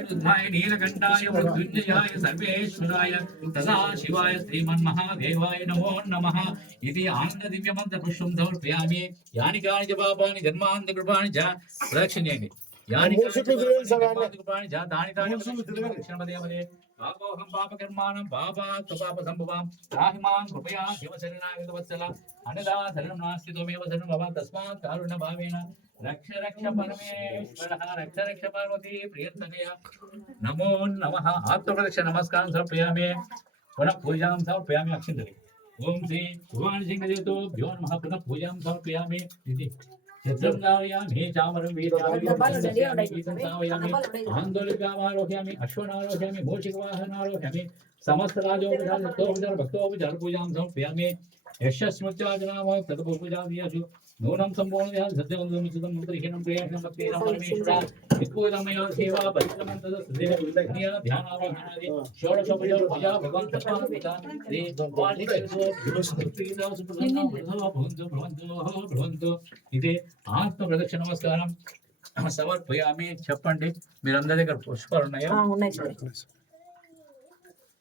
रुद्राय नीलकंठाय मृत्युंजयाय सर्वेश्वराय तदा शिवाय श्रीमन्महादेवाय नमो नमः इति आनंद दिव्य मंत्र पुष्पं समर्पयामि यानि कानि च पापानि जन्मान्त कृपाणि च प्रदक्षिणेमि यानि कृपाणि च तानि तानि प्रदक्षिणपदे पापोऽहं पापकर्माणं पापात् पापसम्भवां त्राहि मां कृपया शिवशरणागत वत्सल अन्यथा शरणं नास्ति त्वमेव शरणं भव तस्मात् कारुण्यभावेन रक्ष रक्ष परमेश्वरः रक्ष रक्ष पार्वती प्रियतमया नमो नमः आत्मप्रदक्ष नमस्कारं समर्पयामि पुनः पूजां समर्पयामि अक्षिन्तरे ओम श्री भगवान सिंहदेवतो नमः पुनः पूजां समर्पयामि इति चन्द्रनारायणामि चामरं वीर्यामि आन्दोलिकामारोहयामि अश्वनारोहयामि मूषिकवाहनारोहयामि समस्तराजोपचार भक्तोपचार पूजां समर्पयामि यशस्मृत्याजनामो तदपूजादियासु नूनं सम्पूर्णया सत्यवन्दमितं मुद्रिहीनं प्रियं भक्तेन परमेश्वर विपूजनमयो सेवा परिक्रमं तदस्तेन ध्यानावधानादि षोडशोपचार पूजा भगवान् तत्त्वान्विता श्री भगवन्तु इति ఆత్మ ప్రదక్షిణ నమస్కారం సమర్పయామి చెప్పండి మీరందరి దగ్గర పుష్పాలు ఉన్నాయా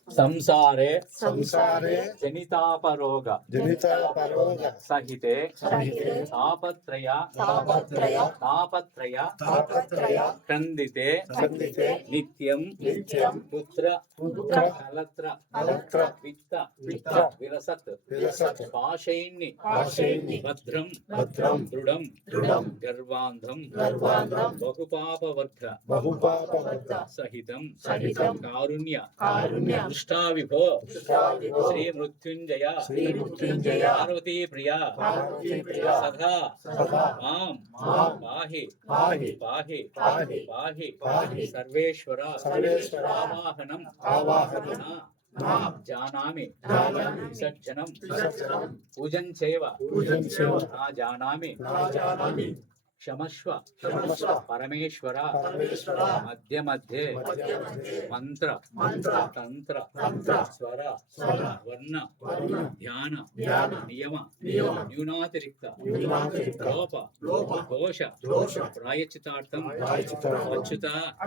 संसारे संसारे जनितापरोग सहिते तापत्रय क्रंदिते नित्यं पुत्र कलत्र वित्त विरसत पाशैन्नि भद्रं दृढं गर्वान्धं बहुपापवर्ग सहितं कारुण्य विभो श्री मृत्युंजय पार्वती प्रिया सदा मां पाहि सर्वेश्वर आवाहनं जानामि सज्जनम पूजन सेव ना जानामि क्षमस्व परमेश्वर मध्य मध्य मंत्र तंत्र स्वर वर्ण ध्यान नियम न्यूनातिरिक्त लोप दोष प्रायश्चितार्थं अच्युत